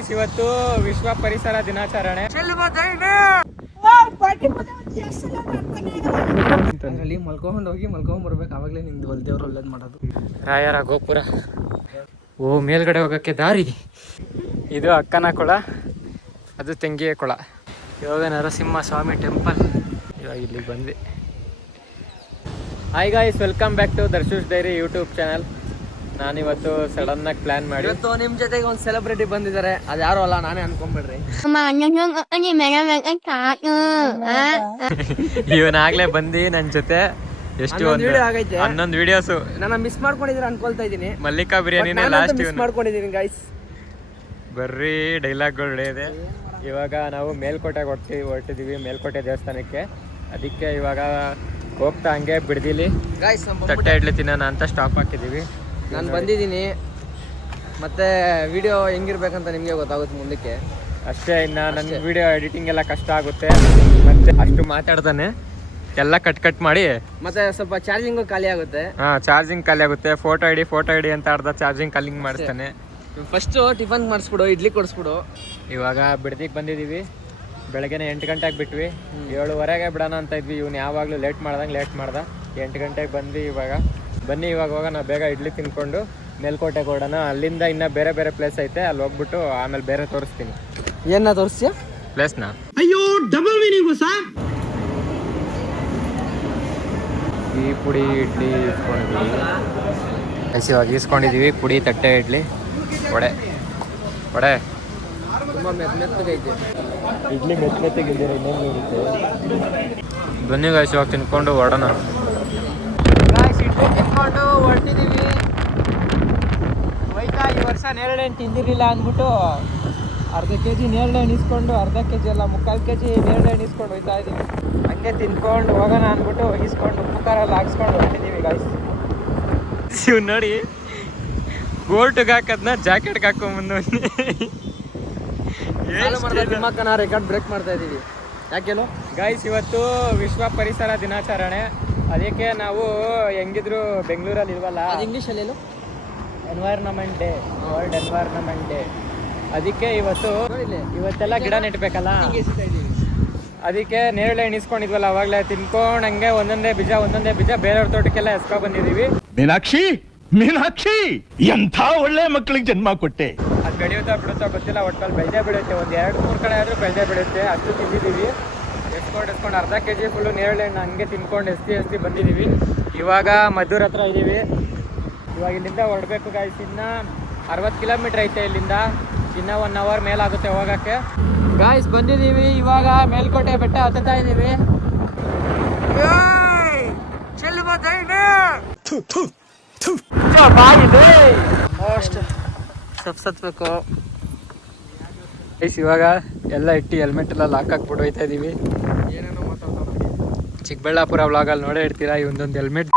ಇವತ್ತು ವಿಶ್ವ ಪರಿಸರ ದಿನಾಚರಣೆ. ಮಲ್ಕೊಂಡ್ ಹೋಗಿ ಮಲ್ಕೊಂಡ್ ಬರ್ಬೇಕು, ಅವಾಗ್ಲೇ ನಿಮ್ದು ಹೊಲ್ದೇವ್ರು ಒಳ್ಳೇದ್ ಮಾಡೋದು. ರಾಯರ ಗೋಪುರ. ಓ, ಮೇಲ್ಗಡೆ ಹೋಗಕ್ಕೆ ದಾರಿ. ಇದು ಅಕ್ಕನ ಕೊಳ, ಅದು ತೆಂಗಿಯ ಕೊಳ. ಇವಾಗ ನರಸಿಂಹ ಸ್ವಾಮಿ ಟೆಂಪಲ್. ಇವಾಗ ಇಲ್ಲಿಗೆ ಬಂದ್ವಿ. Hi guys, welcome back to Darshu's diary YouTube channel. ನಾನಿವತ್ತು ಸಡನ್ ಆಗಿ ಪ್ಲಾನ್ ಮಾಡಿ ಇವತ್ತು ನಿಮ್ ಜೊತೆಗೆ ಒಂದು ಸೆಲೆಬ್ರಿಟಿ ಬಂದಿದ್ದಾರೆ. ಅದು ಯಾರು ಅಲ್ಲ, ನಾನೇ ಅನ್ಕೊಂಡ್ಬಿಡ್ರಿ. ಇವನಾಗ್ಲೇ ಬಂದು ನನ್ನ ಜೊತೆ ಎಷ್ಟು ಆಗೈತೆ 11 ವಿಡಿಯೋಸು ನನ್ನ ಮಿಸ್ ಮಾಡ್ಕೊಂಡಿದ್ರೆ ಅನ್ಕೊಳ್ತಾ ಇದೀನಿ. ಮಲ್ಲಿಕಾ ಬಿರಿಯಾನಿನೇ ಲಾಸ್ಟ್ ಮಿಸ್ ಮಾಡ್ಕೊಂಡಿದ್ದೀನಿ ಗೈಸ್. ಬರ್ರಿ ಡೈಲಾಗ್ಗಳು ಇದೆ. ಇವಾಗ ನಾವು ಮೇಲ್ಕೋಟೆಗೆ ಹೊರಟಿದ್ದೀವಿ, ಮೇಲ್ಕೋಟೆ ದೇವಸ್ಥಾನಕ್ಕೆ. ಅದಕ್ಕೆ ಇವಾಗ ಹೋಗ್ತಾ ಹಂಗೆ ಬಿಡ್ದಿಲಿ ಗೈಸ್ ತಟ್ಟೆ ಇಡ್ಲಿ ತಿನ್ನೋಣ ಅಂತ ಸ್ಟಾಪ್ ಹಾಕಿದ್ದೀವಿ. ನಾನು ಬಂದಿದ್ದೀನಿ, ಮತ್ತೆ ವಿಡಿಯೋ ಹೆಂಗಿರ್ಬೇಕಂತ ನಿಮಗೆ ಗೊತ್ತಾಗುತ್ತೆ ಮುಂದಕ್ಕೆ ಅಷ್ಟೇ. ಇನ್ನು ನನ್ನ ವಿಡಿಯೋ ಎಡಿಟಿಂಗ್ ಎಲ್ಲ ಕಷ್ಟ ಆಗುತ್ತೆ, ಮತ್ತೆ ಅಷ್ಟು ಮಾತಾಡ್ತಾನೆ ಎಲ್ಲ ಕಟ್ ಮಾಡಿ, ಮತ್ತೆ ಸ್ವಲ್ಪ ಚಾರ್ಜಿಂಗು ಖಾಲಿ ಆಗುತ್ತೆ. ಚಾರ್ಜಿಂಗ್ ಖಾಲಿ ಆಗುತ್ತೆ. ಫೋಟೋ ಐಡಿ ಅಂತ ಅರ್ಧ ಚಾರ್ಜಿಂಗ್ ಕಾಲಿಂಗ್ ಮಾಡಿಸ್ತಾನೆ. ಫಸ್ಟ್ ಟಿಫನ್ ಮಾಡಿಸ್ಬಿಡು, ಇಡ್ಲಿ ಕೊಡಿಸ್ಬಿಡು. ಇವಾಗ ಬಿಡದಿಗೆ ಬಂದಿದ್ದೀವಿ. ಬೆಳಗ್ಗೆನೆ 8 ಗಂಟೆಗೆ ಬಿಟ್ವಿ. 7:15 ಬಿಡೋಣ ಅಂತ ಇದ್ವಿ. ಇವ್ನು ಯಾವಾಗಲೂ ಲೇಟ್ ಮಾಡ್ದ. 8 ಗಂಟೆಗೆ ಬಂದ್ವಿ. ಬನ್ನಿ ಇವಾಗ ಹೋಗೋಣ, ಬೇಗ ಇಡ್ಲಿ ತಿನ್ಕೊಂಡು ಮೇಲ್ಕೋಟೆಗೆ ಹೊಡೋಣ. ಅಲ್ಲಿಂದ ಇನ್ನೂ ಬೇರೆ ಬೇರೆ ಪ್ಲೇಸ್ ಐತೆ, ಅಲ್ಲಿ ಹೋಗ್ಬಿಟ್ಟು ಆಮೇಲೆ ಬೇರೆ ತೋರಿಸ್ತೀನಿ. ಏನ ತೋರಿಸ್ತೀಯ ಪ್ಲೇಸ್ನ? ಅಯ್ಯೋ, ಡಬಲ್ ಮೀನಿಂಗು ಸಾರ್. ಈ ಪುಡಿ ಇಡ್ಲಿ ಇಸ್ಕೊಂಡಿದ್ದೀವಿ. ಇವಾಗ ಈಸ್ಕೊಂಡಿದ್ದೀವಿ ಪುಡಿ, ತಟ್ಟೆ ಇಡ್ಲಿ, ವಡೆ. ತುಂಬ ಮೆತ್ತಗೈತೆ ಇಡ್ಲಿ. ಮೆತ್ತಗಿದ್ದೀರ ಇನ್ನೇನು ಇರುತ್ತೆ. ಬನ್ನಿ ಗಾಯ್ಸ್, ಇವಾಗ ತಿನ್ಕೊಂಡು ಹೊಡೋಣ. ಇಡ್ಲಿ ತಿನ್ಕೊಂಡು ಹೊರಟಿದ್ದೀವಿ. ಹೋಯ್ತಾ, ಈ ವರ್ಷ ನೇರಳೆಹಣ್ಣು ತಿಂದಿರಲಿಲ್ಲ ಅಂದ್ಬಿಟ್ಟು ಅರ್ಧ kg ನೇರಳೆಹಣ್ಣು ಇಸ್ಕೊಂಡು, ಅರ್ಧ kg ಅಲ್ಲ 3/4 kg ನೇರಳೆಹಣ್ಣು ಇಸ್ಕೊಂಡು ಹೋಯ್ತಾ ಇದ್ದೀವಿ. ಹಂಗೆ ತಿನ್ಕೊಂಡು ಹೋಗೋಣ ಅಂದ್ಬಿಟ್ಟು ಇಸ್ಕೊಂಡು ಉಪ್ಪು ಖಾರ ಎಲ್ಲ ಹಾಕ್ಸ್ಕೊಂಡು ಹೊರಟಿದ್ದೀವಿ ಗಾಯ್ಸ್. ಇವ್ ನೋಡಿ, ಗೋಲ್ಟ್ಗೆ ಹಾಕೋದನ್ನ ಜಾಕೆಟ್ಗೆ ಹಾಕೊಂಬಂದು ರೆಕಾರ್ಡ್ ಬ್ರೇಕ್ ಮಾಡ್ತಾ ಇದ್ದೀವಿ. ಯಾಕೇನು ಗಾಯ್ಸ್, ಇವತ್ತು ವಿಶ್ವ ಪರಿಸರ ದಿನಾಚರಣೆ. ಅದಕ್ಕೆ ನಾವು ಹೆಂಗಿದ್ರು ಬೆಂಗಳೂರಲ್ಲಿ ಇಲ್ವಲ್ಲ, ಇಂಗ್ಲೀಷಲ್ಲಿ environment day, world environment day. ಅದಕ್ಕೆ ಇವತ್ತೆಲ್ಲ ಗಿಡ ನೆಟ್ಬೇಕಲ್ಲ, ಅದಕ್ಕೆ ನೇರಳೆ ಎಣಿಸ್ಕೊಂಡಿದ್ವಲ್ಲ, ಅವಾಗಲೇ ತಿನ್ಕೊಂಡು ಹಂಗೆ ಒಂದೊಂದೇ ಬೀಜ ಬೇರೆಯವ್ರ ತೋಟಕ್ಕೆಲ್ಲ ಎಸ್ಕೊ ಬಂದಿದ್ದೀವಿ. ಮೀನಾಕ್ಷಿ ಎಂಥ ಒಳ್ಳೆ ಮಕ್ಕಳಿಗೆ ಜನ್ಮ ಕೊಟ್ಟೆ. ಅದು ಬೆಳೆಯುತ್ತಾ ಬಿಡುತ್ತಾ ಗೊತ್ತಿಲ್ಲ, ಒಟ್ಟಲ್ಲಿ ಬೆಳೆದೇ ಬೆಳೆಯುತ್ತೆ. ಒಂದು 2-3 ಕಡೆ ಆದರೂ ಬೆಳೆದೇ ಬೆಳೆಯುತ್ತೆ. ಅಷ್ಟು ತಿಂದಿದ್ದೀವಿ. ಎಸ್ಕೊಂಡು ಅರ್ಧ kg ಫುಲ್ಲು ನೇರಳೆ ಹಣ್ಣು ಹಂಗೆ ತಿನ್ಕೊಂಡು ಎಸ್ತಿ ಬಂದಿದ್ದೀವಿ. ಇವಾಗ ಮದ್ದೂರ್ ಹತ್ರ ಇದ್ದೀವಿ. ಇವಾಗ ಇಲ್ಲಿಂದ ಹೊರಡಬೇಕು ಗಾಯ್ಸ್. ಇನ್ನು 60 ಕಿಲೋಮೀಟ್ರ್ ಐತೆ ಇಲ್ಲಿಂದ. ಇನ್ನೂ 1 ಅವರ್ ಮೇಲಾಗುತ್ತೆ ಹೋಗೋಕ್ಕೆ. ಗಾಯ್ಸ್ ಬಂದಿದ್ದೀವಿ. ಇವಾಗ ಮೇಲ್ಕೋಟೆ ಬೆಟ್ಟ ಹತ್ತುತ್ತಾ ಇದ್ದೀವಿ. ಸತ್ಬೇಕು ಗೈಸ್. ಇವಾಗ ಎಲ್ಲ ಇಟ್ಟು ಹೆಲ್ಮೆಟ್ ಎಲ್ಲ ಲಾಕ್ ಹಾಕ್ಬಿಟ್ಟು ಹೋಯ್ತಾ ಇದ್ದೀವಿ. ಏನೇನೋ ಮಾತಾಡ್ತಾರೆ. ಚಿಕ್ಕಬಳ್ಳಾಪುರ ವ್ಲಾಗಲ್ಲಿ ನೋಡೇ ಇರ್ತೀರಾ, ಈ ಒಂದೊಂದು ಹೆಲ್ಮೆಟ್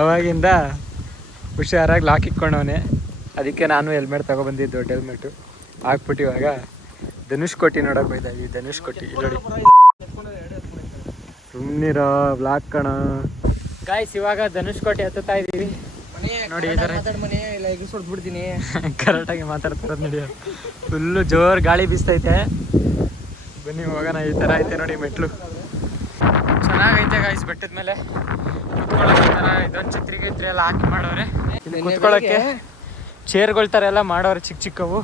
ಅವಾಗಿಂದ ಹುಷಾರಾಗಿ ಲಾಕ್ ಇಕ್ಕೊಂಡವನೆ. ಅದಕ್ಕೆ ನಾನು ಹೆಲ್ಮೆಟ್ ತೊಗೊಬಂದಿದ್ದು, ದೊಡ್ಡ ಹೆಲ್ಮೆಟು ಹಾಕ್ಬಿಟ್ಟು ಇವಾಗ ಧನುಷ್ಕೋಟಿ ನೋಡೋಕೆ ಹೋಯ್ತಾ ಇದ್ದೀವಿ. ಧನುಷ್ಕೋಟಿ ನೋಡಿ, ಸುಮ್ಮನಿರೋ ಬ್ಲಾಕ್ ಕಣ ಗಾಯ್ಸ್. ಇವಾಗ ಧನುಷ್ಕೋಟೆ ಹತ್ತುತ್ತಾ ಇದ್ದೀವಿ ನೋಡಿ. ಈ ಥರ ಬಿಡ್ತೀನಿ, ಕರೆಕ್ಟಾಗಿ ಮಾತಾಡ್ತಿರೋದು ನೋಡಿ. ಫುಲ್ಲು ಜೋರು ಗಾಳಿ ಬೀಸ್ತೈತೆ. ಬನ್ನಿ ಹೋಗೋಣ. ಈ ಥರ ಐತೆ ನೋಡಿ ಮೆಟ್ಲು, ಚೆನ್ನಾಗೈತೆ ಗಾಯ್ಸ್. ಬೆಟ್ಟದ ಮೇಲೆ ಕುತ್ಕೊಳ್ಳೋಕೆ ಥರ ಇದೊಂದು ಛತ್ರಿ ಎಲ್ಲ ಹಾಕಿ ಮಾಡೋರೆ. ಕುತ್ಕೊಳ್ಳೋಕ್ಕೆ ಚೇರ್ಗಳ ಥರ ಎಲ್ಲ ಮಾಡೋರೆ, ಚಿಕ್ಕವು.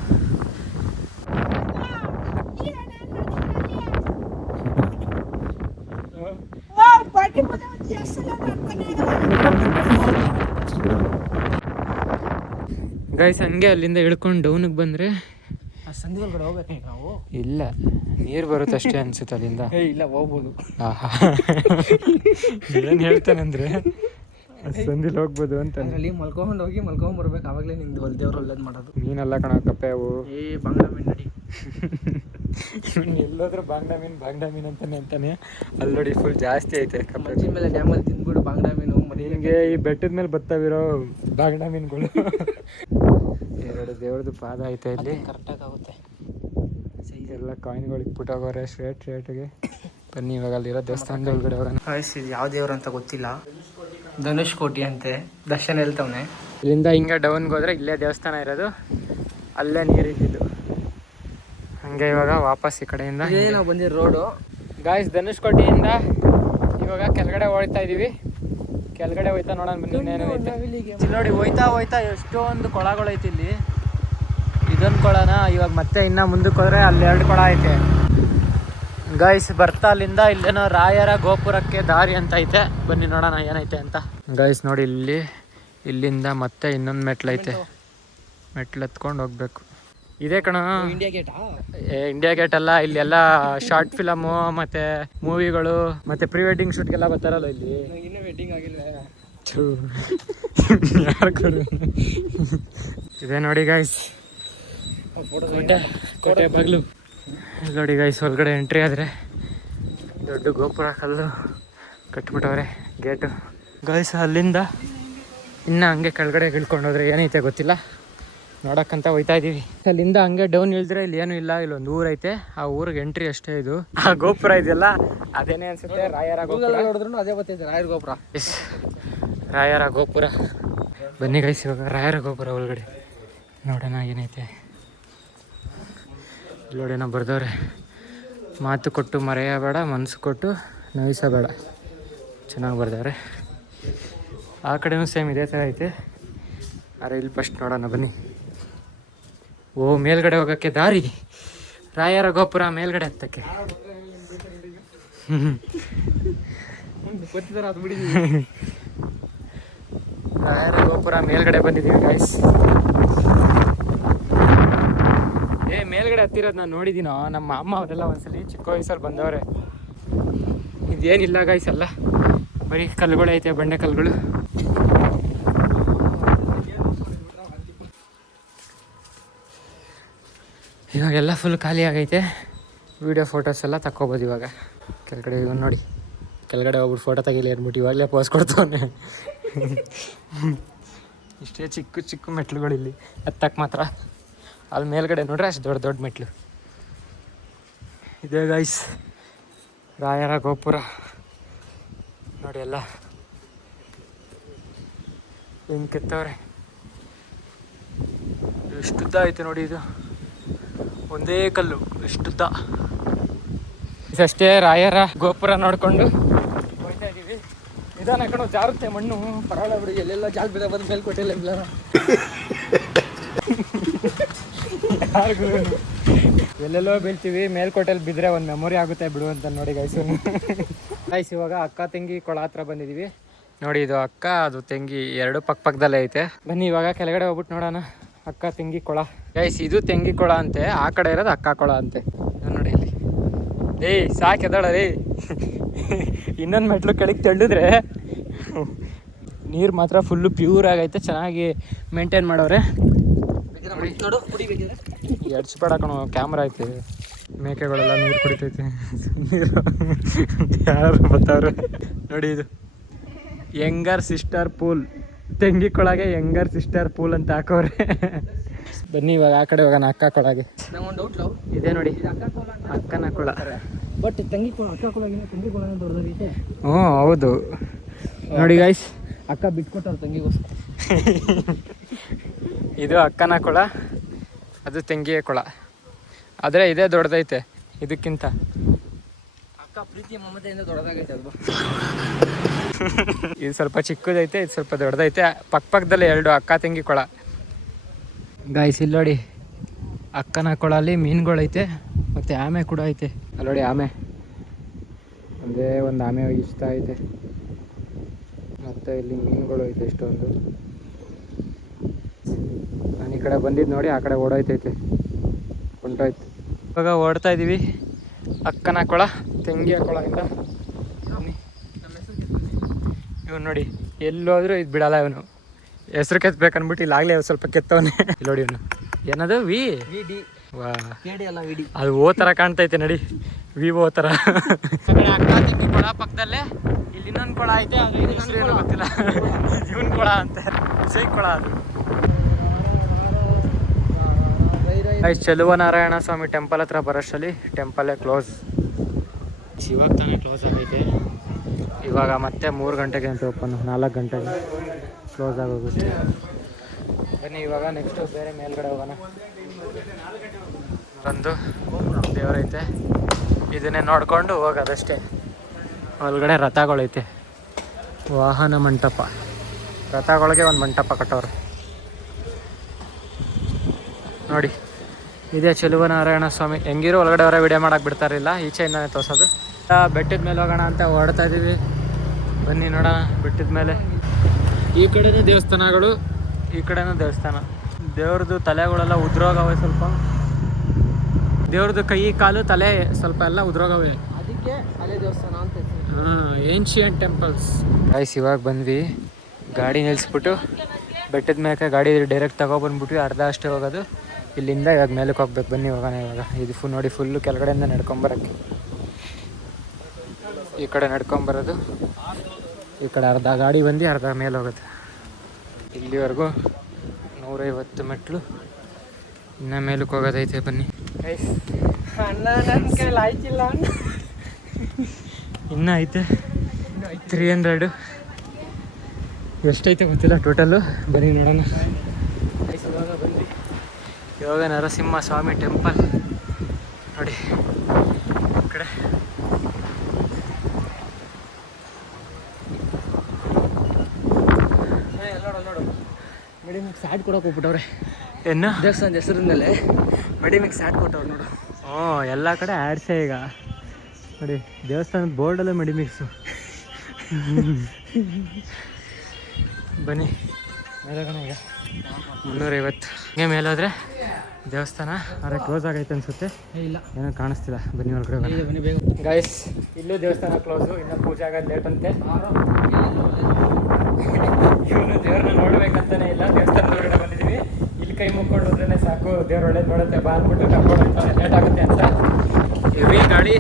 ಗೈಸ್ ಹಂಗೆ ಅಲ್ಲಿಂದ ಇಳ್ಕೊಂಡು ಡೌನಿಗೆ ಬಂದರೆ ಸಂಧಿ ಒಳಗಡೆ ಹೋಗ್ಬೇಕು ನಾವು. ಇಲ್ಲ, ನೀರು ಬರುತ್ತೆ ಅಷ್ಟೇ ಅನ್ಸುತ್ತೆ ಅಲ್ಲಿಂದ. ಇಲ್ಲ, ಹೋಗ್ಬೋದು. ಏನು ಹೇಳ್ತಾನಂದ್ರೆ ಸಂದಿಲ್ ಹೋಗ್ಬೋದು ಅಂತ. ಅದರಲ್ಲಿ ಮಲ್ಕೊಂಡು ಹೋಗಿ ಮಲ್ಕೊಂಡ್ ಬರ್ಬೇಕು, ಅವಾಗಲೇ ನಿಮ್ದು ಹೊಲ್ದೇವ್ರು ಒಳ್ಳೇದು ಮಾಡೋದು. ಮೀನೆಲ್ಲ ಕಣ ಕಪ್ಪೆ ಅವು. ಬಾಂಗ್ಲಾ ಮೀನು ನಡಿ. ಇವನು ಎಲ್ಲೋದ್ರೂ ಬಾಂಗ್ಲಾ ಮೀನು ಅಂತಾನೆ. ಅಲ್ಲಿ ನೋಡಿ ಫುಲ್ ಜಾಸ್ತಿ ಐತೆ. ಮಂಚಿನ ಮೇಲೆ ಡ್ಯಾಮಲ್ಲಿ ತಿಂದ್ಬಿಡು ಬಾಂಗ್ಲಾ ಮೀನು. ನಿಮಗೆ ಈ ಬೆಟ್ಟದ ಮೇಲೆ ಬರ್ತಾವಿರೋ ಬಾಂಗ್ಲಾ ಮೀನುಗಳು. 2 ದೇವ್ರದ್ದು ಪಾದ ಐತೆ ಇಲ್ಲಿ. ಕರೆಕ್ಟಾಗಿ ಆಗುತ್ತೆ. ಎಲ್ಲ ಕಾಯಿನ್ಗಳು ಇಟ್ಬಿಟ್ಟೋಗೋರೆ ಸ್ಟ್ರೇಟ್ಗೆ. ಬನ್ನಿ ಇವಾಗ ಅಲ್ಲಿರೋ ದೇವಸ್ಥಾನದ ಒಳಗಡೆ ಹೋಗೋಣ. ಇದು ಯಾವ ದೇವ್ರು ಅಂತ ಗೊತ್ತಿಲ್ಲ. ಧನುಷ್ಕೋಟಿ ಅಂತೆ. ದರ್ಶನ ಹೇಳ್ತವನೆ. ಇಲ್ಲಿಂದ ಹಿಂಗೆ ಡೌನ್ಗೆ ಹೋದ್ರೆ ಇಲ್ಲೇ ದೇವಸ್ಥಾನ ಇರೋದು. ಅಲ್ಲೇ ನೀರಿದ್ದು. ಹಂಗೆ ಇವಾಗ ವಾಪಸ್ ಈ ಕಡೆಯಿಂದ ನಾವು ಬಂದಿರೋ ರೋಡು ಗಾಯ್ಸ್ ಧನುಷ್ಕೋಟಿಯಿಂದ ಇವಾಗ ಕೆಳಗಡೆ ಹೋಗ್ತಾ ಇದೀವಿ. ಕೆಳಗಡೆ ಹೋಯ್ತಾ ನೋಡೋಣ ಬನ್ನಿ ಇನ್ನೇನೈತೆ. ಇಲ್ಲಿ ನೋಡಿ ಹೋಯ್ತಾ ಹೋಯ್ತಾ ಎಷ್ಟೊಂದು ಕೊಳಗಳೈತಿ ಇಲ್ಲಿ. ಇದೊಂದು ಕೊಳನ ಇವಾಗ ಮತ್ತೆ ಇನ್ನ ಮುಂದಕ್ಕೆ ಹೋದ್ರೆ ಅಲ್ಲಿ 2 ಕೊಳ ಐತೆ ಗಾಯ್ಸ್. ಬರ್ತಾ ಅಲ್ಲಿಂದ ಇಲ್ಲೇನೋ ರಾಯರ ಗೋಪುರಕ್ಕೆ ದಾರಿ ಅಂತ ಐತೆ. ಬನ್ನಿ ನೋಡೋಣ ಏನೈತೆ ಅಂತ. ಗಾಯ್ಸ್ ನೋಡಿ ಇಲ್ಲಿಂದ ಮತ್ತೆ ಇನ್ನೊಂದು ಮೆಟ್ಲೈತೆ. ಮೆಟ್ಲು ಹತ್ಕೊಂಡು ಹೋಗ್ಬೇಕು. ಇದೇ ಕಣ ಇಂಡಿಯಾ ಗೇಟಾ? ಇಂಡಿಯಾ ಗೇಟ್ ಅಲ್ಲ, ಇಲ್ಲಿ ಎಲ್ಲ ಶಾರ್ಟ್ ಫಿಲಮು ಮತ್ತೆ ಮೂವಿಗಳು ಮತ್ತೆ ಪ್ರೀ ವೆಡ್ಡಿಂಗ್ ಶೂಟ್ಗೆಲ್ಲ ಬರ್ತಾರಲ್ಲ ಇಲ್ಲಿ. ಇನ್ನೂ ವೆಡ್ಡಿಂಗ್ ಆಗಿಲ್ಲ. ಇದೆ ನೋಡಿ ಗೈಸ್ ಕೋಟೆ ಬಾಗ್ಲು. ನೋಡಿ ಗೈಸ್ ಒಳಗಡೆ ಎಂಟ್ರಿ ಆದರೆ ದೊಡ್ಡ ಗೋಪುರ ಕಲ್ಲು ಕಟ್ಬಿಟ್ಟವ್ರೆ ಗೇಟು. ಗೈಸ್ ಅಲ್ಲಿಂದ ಇನ್ನು ಹಂಗೆ ಕೆಳಗಡೆ ಇಳ್ಕೊಂಡು ಹೋದ್ರೆ ಏನೈತೆ ಗೊತ್ತಿಲ್ಲ, ನೋಡಕ್ಕಂತ ಹೋಯ್ತಾ ಇದೀವಿ. ಅಲ್ಲಿಂದ ಹಂಗೆ ಡೌನ್ ಇಳಿದ್ರೆ ಇಲ್ಲಿ ಏನೂ ಇಲ್ಲ. ಇಲ್ಲೊಂದು ಊರು ಐತೆ, ಆ ಊರಿಗೆ ಎಂಟ್ರಿ ಅಷ್ಟೇ. ಇದು ಆ ಗೋಪುರ ಇದೆಯಲ್ಲ ಅದೇನೇ ಅನ್ಸುತ್ತೆ ರಾಯರ ಗೋಪುರ. ನೋಡಿದ್ರು ಅದೇ ಗೊತ್ತೈತೆ ರಾಯರ ಗೋಪುರ. ಎಸ್ ರಾಯರ ಗೋಪುರ. ಬನ್ನಿ ಗೈಸ್ ಇವಾಗ ರಾಯರ ಗೋಪುರ ಒಳಗಡೆ ನೋಡೋಣ ಏನೈತೆ. ಇಲ್ಲೋಡೇನೋ ಬರ್ದವ್ರೆ, ಮಾತು ಕೊಟ್ಟು ಮರೆಯಬೇಡ, ಮನಸ್ಸು ಕೊಟ್ಟು ನೋಯಿಸಬೇಡ. ಚೆನ್ನಾಗಿ ಬರ್ದವ್ರೆ. ಆ ಕಡೆನೂ ಸೇಮ್ ಇದೇ ಥರ ಐತೆ. ಆದರೆ ಇಲ್ಲಿ ಫಸ್ಟ್ ನೋಡೋಣ ಬನ್ನಿ. ಓ ಮೇಲ್ಗಡೆ ಹೋಗೋಕ್ಕೆ ದಾರಿ, ರಾಯರ ಗೋಪುರ ಮೇಲ್ಗಡೆ ಹತ್ತಕ್ಕೆ. ರಾಯರ ಗೋಪುರ ಮೇಲ್ಗಡೆ ಬಂದಿದ್ದೀವಿ ಗೈಸ್. ಮೇಲ್ಗಡೆ ಹತ್ತಿರೋದು ನಾನು ನೋಡಿದ್ದೀನೋ, ನಮ್ಮ ಅಮ್ಮ ಅವರೆಲ್ಲ ಒಂದ್ಸಲಿ ಚಿಕ್ಕ ವಯಸ್ಸಲ್ಲಿ ಬಂದವ್ರೆ. ಇದೇನಿಲ್ಲ ಗೈಸ್, ಎಲ್ಲ ಬರೀ ಕಲ್ಲುಗಳೈತೆ, ಬಂಡೆ ಕಲ್ಲುಗಳು. ಇವಾಗೆಲ್ಲ ಫುಲ್ ಖಾಲಿ ಆಗೈತೆ. ವೀಡಿಯೋ ಫೋಟೋಸ್ ಎಲ್ಲ ತಕ್ಕೋಬೋದು ಇವಾಗ. ಕೆಳಗಡೆ ಇವನು ನೋಡಿ, ಕೆಳಗಡೆ ಹೋಗ್ಬಿಟ್ಟು ಫೋಟೋ ತೆಗಿಲಿ ಅಂದ್ಬಿಟ್ಟು ಇವಾಗಲೇ ಪೋಸ್ ಕೊಡ್ತವನೆ. ಇಷ್ಟೇ ಚಿಕ್ಕ ಚಿಕ್ಕ ಮೆಟ್ಲುಗಳು ಇಲ್ಲಿ ಹತ್ತಕ್ಕೆ ಮಾತ್ರ. ಅಲ್ಲಿ ಮೇಲ್ಗಡೆ ನೋಡ್ರೆ ಅಷ್ಟು ದೊಡ್ಡ ದೊಡ್ಡ ಮೆಟ್ಲು. ಇದೇ ಗೈಸ್ ರಾಯರ ಗೋಪುರ ನೋಡಿ. ಎಲ್ಲ ಹೆಂಗೆ ಕೆತ್ತವ್ರೆ, ಎಷ್ಟುದ್ದ ಐತೆ ನೋಡಿ. ಇದು ಒಂದೇ ಕಲ್ಲು ಎಷ್ಟುದ್ದ. ಇಷ್ಟೇ ರಾಯರ ಗೋಪುರ ನೋಡ್ಕೊಂಡು ಹೋಗ್ತಾ ಇದೀವಿ. ನಿಧಾನ ಕಣೋ, ಜಾರುತ್ತೆ ಮಣ್ಣು. ಪರವಾಗಿಲ್ಲ ಬಿಡಿ, ಎಲ್ಲೆಲ್ಲ ಜಾಗ ಬಿಡ ಬಂದು ಮೇಲ್ಕೊಟ್ಟಿಲ್ಲ ಇಲ್ಲ. ಯಾರಿಗೂ ಎಲ್ಲೆಲ್ಲೋ ಬೀಳ್ತೀವಿ, ಮೇಲ್ಕೋಟೆಲ್ಲಿ ಬಿದ್ದರೆ ಒಂದು ಮೆಮೊರಿ ಆಗುತ್ತೆ ಬಿಡು ಅಂತ ನೋಡಿ ಗೈಸು. ಗೈಸ್ ಇವಾಗ ಅಕ್ಕ ತಂಗಿ ಕೊಳ ಹತ್ರ ಬಂದಿದ್ದೀವಿ ನೋಡಿ. ಇದು ಅಕ್ಕ, ಅದು ತಂಗಿ, ಎರಡು ಪಕ್ಕದಲ್ಲೇ ಐತೆ. ಬನ್ನಿ ಇವಾಗ ಕೆಳಗಡೆ ಹೋಗ್ಬಿಟ್ಟು ನೋಡೋಣ ಅಕ್ಕ ತಂಗಿ ಕೊಳ. ಗೈಸ್ ಇದು ತಂಗಿ ಕೊಳ ಅಂತೆ, ಆ ಕಡೆ ಇರೋದು ಅಕ್ಕ ಕೊಳ ಅಂತೆ. ನೋಡಿ ಇಲ್ಲಿ. ಏಯ್ ಸಾಕೆದಳ ರೀ. ಇನ್ನೊಂದು ಮೆಟ್ಲು ಕೆಳಗೆ ತಳ್ಳಿದ್ರೆ ನೀರು ಮಾತ್ರ ಫುಲ್ಲು ಪ್ಯೂರ್ ಆಗೈತೆ. ಚೆನ್ನಾಗಿ ಮೇಂಟೈನ್ ಮಾಡೋರೆ. ಎಡ್ಸ್ಬೇಡ ಕಣೋ, ಕ್ಯಾಮ್ರಾ ಐತೆ. ಮೇಕೆಗಳೆಲ್ಲ ನೀರು ಕುಡಿತೈತೆ. ನೀರು ಯಾರು ಬರ್ತಾವ್ರೆ ನೋಡಿ. ಇದು ಯಂಗರ್ ಸಿಸ್ಟರ್ ಪೂಲ್, ತೆಂಗಿ ಕೊಳಗೆ ಯಂಗರ್ ಸಿಸ್ಟರ್ ಪೂಲ್ ಅಂತ ಹಾಕೋರೆ. ಬನ್ನಿ ಇವಾಗ ಆ ಕಡೆ ಹೋಗೋಣ, ಅಕ್ಕ ಕೊಳಗೆ. ನಂಗೊಂದು ಡೌಟ್ ಲವ್ ಇದೆ ನೋಡಿ ಅಕ್ಕನ ಕೊಳ. ಬಟ್ ತಂಗಿ ಕೊಳ, ಅಕ್ಕ ಕೊಳಗಿನ ತಂಗಿ ಕೊಳ ದೊಡ್ಡದಾಗೈತೆ. ಹ್ಞೂ ಹೌದು ನೋಡಿ ಗೈಸ್, ಅಕ್ಕ ಬಿಟ್ಕೊಟ್ಟವ್ರು ತಂಗಿಗೋಸ್ಕರ. ಇದು ಅಕ್ಕನ ಕೊಳ, ಅದು ತೆಂಗಿಯ ಕೊಳ. ಆದರೆ ಇದೇ ದೊಡ್ಡದೈತೆ ಇದಕ್ಕಿಂತ. ಅಕ್ಕ ಪ್ರೀತಿ ಮಮತೆಯಿಂದ ದೊಡ್ಡದಾಗೈತೆ ಅದು. ಇದು ಸ್ವಲ್ಪ ಚಿಕ್ಕದೈತೆ, ಇದು ಸ್ವಲ್ಪ ದೊಡ್ಡದೈತೆ. ಪಕ್ಕದಲ್ಲೇ ಎರಡು ಅಕ್ಕ ತಂಗಿ ಕೊಳ. ಗಾಯ್ಸ್ ಇಲ್ಲಿ ನೋಡಿ, ಅಕ್ಕನ ಕೊಳಲ್ಲಿ ಮೀನುಗಳೈತೆ ಮತ್ತು ಆಮೆ ಕೂಡ ಐತೆ. ಅಲ್ಲಿ ನೋಡಿ ಆಮೆ, ಒಂದೇ ಒಂದು ಆಮೆ ಇಷ್ಟ ಐತೆ. ಮತ್ತು ಇಲ್ಲಿ ಮೀನುಗಳು ಐತೆ ಎಷ್ಟೊಂದು. ನಾನು ಈ ಕಡೆ ಬಂದಿದ್ದು ನೋಡಿ, ಆ ಕಡೆ ಓಡೋಯ್ತೈತೆ, ಹೊಂಟೋಯ್ತು. ಇವಾಗ ಓಡ್ತಾ ಇದ್ದೀವಿ ಅಕ್ಕನ ಕೊಳ ತೆಂಗಿಯ ಕೊಳದಿಂದ. ಇವನು ನೋಡಿ ಎಲ್ಲೋದ್ರೂ ಇದು ಬಿಡಲ್ಲ. ಇವನು ಹೆಸ್ರು ಕೆತ್ತಬೇಕನ್ಬಿಟ್ಟು ಇಲ್ಲಾಗಲೇ ಸ್ವಲ್ಪ ಕೆತ್ತವನೆ. ಇಲ್ಲಿ ನೋಡಿ ಇವನು ಏನದು ವಿ ಡಿ ವಾ, ಅಲ್ಲ ವಿಡಿ. ಅದು ಓ ಥರ ಕಾಣ್ತೈತೆ ನೋಡಿ, ವಿವೋ ಥರ. ಅಕ್ಕ ತಂಗಿ ಕೊಳ ಪಕ್ಕದಲ್ಲೇ ಇಲ್ಲಿ ಇನ್ನೊಂದು ಕೊಳ ಐತೆ, ಅದು ಹೆಸರು ಗೊತ್ತಿಲ್ಲ. ಇವನ್ ಕೊಳ ಅಂತ, ವಿಜಯ್ ಕೊಳ ಅದು. ಚೆಲುವನಾರಾಯಣ ಸ್ವಾಮಿ ಟೆಂಪಲ್ ಹತ್ರ ಬರೋಷ್ಟರಲ್ಲಿ ಟೆಂಪಲ್ಲೇ ಕ್ಲೋಸ್. ಇವಾಗ ತಾನೇ ಕ್ಲೋಸ್ ಆಗೈತೆ. ಇವಾಗ ಮತ್ತೆ 3 ಗಂಟೆಗೆ ಅಂತ ಓಪನ್, 4 ಗಂಟೆಗೆ ಕ್ಲೋಸ್ ಆಗೋಗುತ್ತೆ. ಬನ್ನಿ ಇವಾಗ ನೆಕ್ಸ್ಟು ಬೇರೆ ಮೇಲ್ಗಡೆ ಹೋಗೋಣ. ಒಂದು ದೇವರೈತೆ, ಇದನ್ನೇ ನೋಡ್ಕೊಂಡು ಹೋಗೋದಷ್ಟೇ. ಒಳಗಡೆ ರಥಗಳೈತೆ, ವಾಹನ ಮಂಟಪ, ರಥಗಳಿಗೆ ಒಂದು ಮಂಟಪ ಕಟ್ಟೋರು ನೋಡಿ. ಇದೇ ಚೆಲುವನಾರಾಯಣ ಸ್ವಾಮಿ. ಹೆಂಗಿರೋ ಒಳಗಡೆ ಅವರ ವಿಡಿಯೋ ಮಾಡಕ್ಕೆ ಬಿಡ್ತಾರಿಲ್ಲ, ಈಚೆಯಿಂದನೇ ತೋರ್ಸೋದು. ಬೆಟ್ಟದ ಮೇಲೆ ಹೋಗೋಣ ಅಂತ ಹೊರಡ್ತಾ ಇದ್ದೀವಿ. ಬನ್ನಿ ನೋಡೋಣ ಬೆಟ್ಟದ ಮೇಲೆ. ಈ ಕಡೆನೂ ದೇವಸ್ಥಾನಗಳು, ಈ ಕಡೆನೂ ದೇವಸ್ಥಾನ. ದೇವ್ರದ್ದು ತಲೆಗಳೆಲ್ಲ ಉದ್ರೋಗವೆ, ಸ್ವಲ್ಪ ದೇವ್ರದ್ದು ಕೈ ಕಾಲು ತಲೆ ಸ್ವಲ್ಪ ಎಲ್ಲ ಉದ್ರೋಗವೆ, ಅದಕ್ಕೆ ಅದೇ ದೇವಸ್ಥಾನ ಅಂತ. Ancient temples. ಗೈಸ್ ಇವಾಗ ಬಂದ್ವಿ, ಗಾಡಿ ನಿಲ್ಲಿಸ್ಬಿಟ್ಟು ಬೆಟ್ಟದ ಮೇಲೆ ಗಾಡಿ ಡೈರೆಕ್ಟ್ ತಗೊಬಂದ್ಬಿಟ್ವಿ. ಅರ್ಧ ಅಷ್ಟೇ ಹೋಗೋದು ಇಲ್ಲಿಂದ. ಇವಾಗ ಮೇಲಕ್ಕೆ ಹೋಗ್ಬೇಕು, ಬನ್ನಿ ಹೋಗೋಣ. ಇವಾಗ ಇದು ನೋಡಿ ಫುಲ್ಲು ಕೆಳಗಡೆಯಿಂದ ನಡ್ಕೊಂಬರೋಕ್ಕೆ, ಈ ಕಡೆ ನಡ್ಕೊಂಬರೋದು, ಈ ಕಡೆ ಅರ್ಧ ಗಾಡಿ ಬಂದು ಅರ್ಧ ಮೇಲೆ ಹೋಗುತ್ತೆ. ಇಲ್ಲಿವರೆಗೂ 150 ಮೆಟ್ಲು, ಇನ್ನು ಮೇಲಕ್ಕೆ ಹೋಗೋದೈತೆ. ಬನ್ನಿ ಅಣ್ಣ ನನ್ನ ಕೈಲಿ ಆಯ್ತಿಲ್ಲ ಅಣ್ಣ, ಇನ್ನೂ ಐತೆ 300. ಎಷ್ಟೈತೆ ಗೊತ್ತಿಲ್ಲ ಟೋಟಲ್ಲು, ಬನ್ನಿ ನೋಡೋಣ. ಇವಾಗ ಬಂದ್ವಿ, ಇವಾಗ ನರಸಿಂಹ ಸ್ವಾಮಿ ಟೆಂಪಲ್ ನೋಡಿ ಈ ಕಡೆ. ನೋಡು ಮೆಡಿಮಿಕ್ಸ್ ಸ್ಯಾಟ್ ಕೊಡೋಕೆ ಹೋಗ್ಬಿಟ್ಟವ್ರೆ. ಏನು ದೇವಸ್ಥಾನದ ಹೆಸರಿನಲ್ಲೇ ಮೆಡಿಮಿಕ್ಸ್ ಸ್ಯಾಟ್ ಕೊಟ್ಟವ್ರು ನೋಡು. ಹ್ಞೂ, ಎಲ್ಲ ಕಡೆ ಆ್ಯಡ್ಸೇ ಈಗ ನೋಡಿ. ದೇವಸ್ಥಾನದ ಬೋರ್ಡಲ್ಲೇ ಮೆಡಿಮಿಕ್ಸು. ಬನ್ನಿ ಮೇಲೋಗೋಣ. ಈಗ 350 ಹಿಂಗೆ ಮೇಲಾದರೆ ದೇವಸ್ಥಾನ. ಆದರೆ ಕ್ಲೋಸ್ ಆಗೈತೆ ಅನಿಸುತ್ತೆ, ಇಲ್ಲ ಏನೋ ಕಾಣಿಸ್ತಿಲ್ಲ. ಬನ್ನಿ ಒಳಗಡೆ ಹೋಗೋಣ. ಬನ್ನಿ ಬೇಗ. ಗೈಸ್ ಇಲ್ಲೂ ದೇವಸ್ಥಾನ ಕ್ಲೋಸು, ಇನ್ನು ಪೂಜೆ ಆಗೋದು ಲೇಟ್ ಅಂತೆ. ಇವನು ದೇವ್ರನ್ನ ನೋಡ್ಬೇಕಂತಾನೆ ಇಲ್ಲ, ದೇವಸ್ಥಾನದ ಹೊರಗಡೆ ಬಂದಿದ್ದೀವಿ. ಇಲ್ಲಿ ಕೈ ಮುಕ್ಕೊಂಡು ಹೋದ್ರೆ ಸಾಕು, ದೇವ್ರು ಒಳ್ಳೇದು ನೋಡುತ್ತೆ ಬಾ ಅಂದ್ಬಿಟ್ಟು ಕರ್ಕೊಂಡು ಹೋಗ್ತಾನೆ, ಲೇಟ್ ಆಗುತ್ತೆ ಅಂತ. ಇವಿ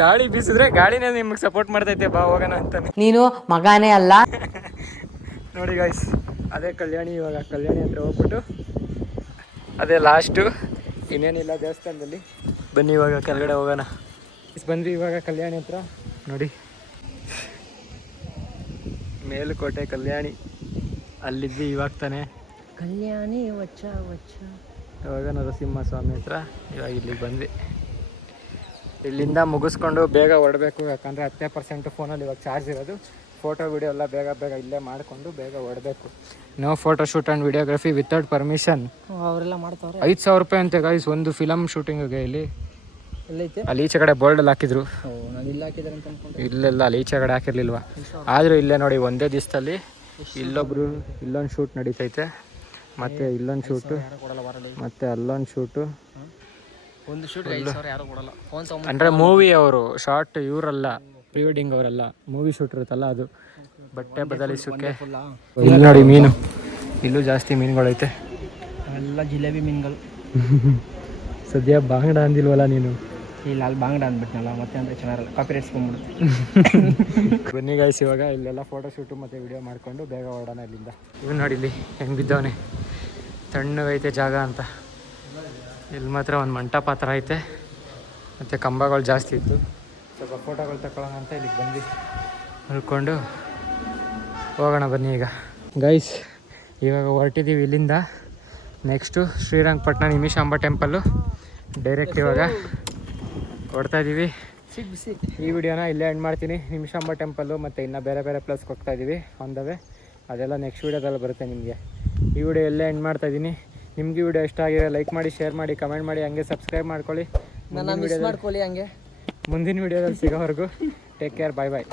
ಗಾಳಿ ಬೀಸಿದ್ರೆ ಗಾಳಿನೇ ನಿಮ್ಗೆ ಸಪೋರ್ಟ್ ಮಾಡ್ತೈತೆ, ಬಾ ಹೋಗೋಣ ಅಂತಾನೆ. ನೀನು ಮಗನೇ ಅಲ್ಲ. ನೋಡಿ ಗೈಸ್, ಅದೇ ಕಲ್ಯಾಣಿ. ಇವಾಗ ಕಲ್ಯಾಣಿ ಹತ್ರ ಹೋಗ್ಬಿಟ್ಟು ಅದೇ ಲಾಸ್ಟು, ಇನ್ನೇನಿಲ್ಲ ದೇವಸ್ಥಾನದಲ್ಲಿ. ಬನ್ನಿ ಇವಾಗ ಕೆಳಗಡೆ ಹೋಗೋಣ. ಬಂದ್ವಿ ಇವಾಗ ಕಲ್ಯಾಣಿ ಹತ್ರ ನೋಡಿ. ಮೇಲುಕೋಟೆ ಕಲ್ಯಾಣಿ, ಅಲ್ಲಿದ್ವಿ ಇವಾಗ ತಾನೆ. ಕಲ್ಯಾಣಿ ವಚ್ಚ ವಚ್ಚ. ಇವಾಗ ನರಸಿಂಹ ಸ್ವಾಮಿ ಹತ್ರ ಇವಾಗ ಇಲ್ಲಿಗೆ ಬಂದ್ವಿ. ಇಲ್ಲಿಂದ ಮುಗಿಸ್ಕೊಂಡು ಬೇಗ ಹೊರಡಬೇಕು, ಯಾಕಂದರೆ 10% ಫೋನಲ್ಲಿ ಇವಾಗ ಚಾರ್ಜ್ ಇರೋದು. ಫೋಟೋ ವಿಡಿಯೋ ಎಲ್ಲ ಬೇಗ ಬೇಗ ಇಲ್ಲೇ ಮಾಡಿಕೊಂಡು ಬೇಗ ಹೊರಡಬೇಕು. No photo shoot and videography without permission. ಅವರೆಲ್ಲ ಮಾಡ್ತಾವ್ರೆ. 5,000 ರೂಪಾಯಿ ಅಂತೆ ಗೈಸ್ ಒಂದು ಫಿಲಮ್ ಶೂಟಿಂಗಿಗೆ. ಇಲ್ಲಿ ಎಲ್ಲೈತೆ? ಅಲ್ಲಿ ಈಚೆ ಕಡೆ ಬೋರ್ಡಲ್ಲಿ ಹಾಕಿದ್ರು. ನಾನು ಇಲ್ಲ ಹಾಕಿದ್ದಾರೆ ಅಂತ ಅನ್ಕೊಂಡು. ಇಲ್ಲೆಲ್ಲ ಅಲ್ಲಿ ಈಚೆ ಕಡೆ ಹಾಕಿರ್ಲಿಲ್ವಾ? ಆದರೂ ಇಲ್ಲೇ ನೋಡಿ, ಒಂದೇ ದಿವಸದಲ್ಲಿ ಇಲ್ಲೊಬ್ರು ಇಲ್ಲೊಂದು ಶೂಟ್ ನಡೀತೈತೆ, ಮತ್ತು ಇಲ್ಲೊಂದು ಶೂಟು, ಮತ್ತು ಅಲ್ಲೊಂದು ಶೂಟು. ಒಂದು ಶೂಟ್ 5,000 ಯಾರು ಕೊಡಲ್ಲ. ಫೋನ್ ತಗೊಂಡು ಅಂದರೆ ಮೂವಿ ಅವರು ಶಾರ್ಟ್, ಇವರಲ್ಲ ಪ್ರೀ ವೆಡ್ಡಿಂಗ್ ಅವರೆಲ್ಲ, ಮೂವಿ ಶೂಟ್ ಇರುತ್ತಲ್ಲ ಅದು. ಬಟ್ಟೆ ಬದಲಿಸೋಕ್ಕೆ ಇಲ್ಲಿ ನೋಡಿ ಮೀನು, ಇಲ್ಲೂ ಜಾಸ್ತಿ ಮೀನುಗಳೈತೆ. ಎಲ್ಲ ಜಿಲೇಬಿ ಮೀನುಗಳು. ಸದ್ಯ ಬಾಂಗಡ ಅಂದಿಲ್ವಲ್ಲ ನೀನು? ಇಲ್ಲ, ಅಲ್ಲಿ ಬಾಂಗಡ ಅಂದ್ಬಿಟ್ನಲ್ಲ, ಮತ್ತೆ ಅಂದರೆ ಚೆನ್ನಾಗಿರಲ್ಲ, ಕಾಪಿ ರೇಟ್ಸ್ ಬಂದ್ಬಿಡುತ್ತೆ. ಬನ್ನಿ ಗೈಸ್, ಇವಾಗ ಇಲ್ಲೆಲ್ಲ ಫೋಟೋ ಶೂಟು ಮತ್ತು ವಿಡಿಯೋ ಮಾಡಿಕೊಂಡು ಬೇಗ ಹೊರಡೋಣ ಇಲ್ಲಿಂದ. ಇವ್ ನೋಡಿ ಇಲ್ಲಿ ಹೆಂಗೆ ಬಿದ್ದವನೆ, ತಣ್ಣಗೈತೆ ಜಾಗ ಅಂತ. ಇಲ್ಲಿ ಮಾತ್ರ ಒಂದು ಮಂಟಪ ಥರ ಐತೆ, ಮತ್ತು ಕಂಬಗಳು ಜಾಸ್ತಿ ಇತ್ತು. ಸ್ವಲ್ಪ ಫೋಟೋಗಳು ತಗೊಳ್ಳೋಣ ಅಂತ ಇಲ್ಲಿಗೆ ಬಂದು ಹೊಲ್ಕೊಂಡು ಹೋಗೋಣ. ಬನ್ನಿ ಈಗ ಗೈಸ್, ಇವಾಗ ಹೊರಟಿದ್ದೀವಿ ಇಲ್ಲಿಂದ. Next Srirangapatna Nimishamba temple. Direct ಇವಾಗ ಹೊಡ್ತಾ ಇದ್ದೀವಿ. ಈ ವಿಡಿಯೋನ ಇಲ್ಲೇ ಎಂಡ್ ಮಾಡ್ತೀನಿ. ನಿಮಿಷಾಂಬ ಟೆಂಪಲ್ಲು ಮತ್ತು ಇನ್ನು ಬೇರೆ ಬೇರೆ ಪ್ಲೇಸ್ಗೆ ಹೋಗ್ತಾ ಇದ್ದೀವಿ ಆನ್ ದ ವೇ. ಅದೆಲ್ಲ ನೆಕ್ಸ್ಟ್ ವೀಡಿಯೋದಲ್ಲಿ ಬರುತ್ತೆ ನಿಮಗೆ. ಈ ವಿಡಿಯೋ ಎಲ್ಲೇ ಎಂಡ್ ಮಾಡ್ತಾ ಇದ್ದೀನಿ. ನಿಮ್ಗೆ ವಿಡಿಯೋ ಇಷ್ಟ ಆಗಿದೆ ಲೈಕ್ ಮಾಡಿ, ಶೇರ್ ಮಾಡಿ, ಕಮೆಂಟ್ ಮಾಡಿ, ಹಂಗೆ ಸಬ್ಸ್ಕ್ರೈಬ್ ಮಾಡ್ಕೊಳ್ಳಿ. ನನ್ನ ಮಿಸ್ ಮಾಡ್ಕೊಳ್ಳಿ ಹಂಗೆ. ಮುಂದಿನ ವಿಡಿಯೋದಲ್ಲಿ ಸಿಗೋವರೆಗೂ ಟೇಕ್ ಕೇರ್, ಬಾಯ್ ಬಾಯ್.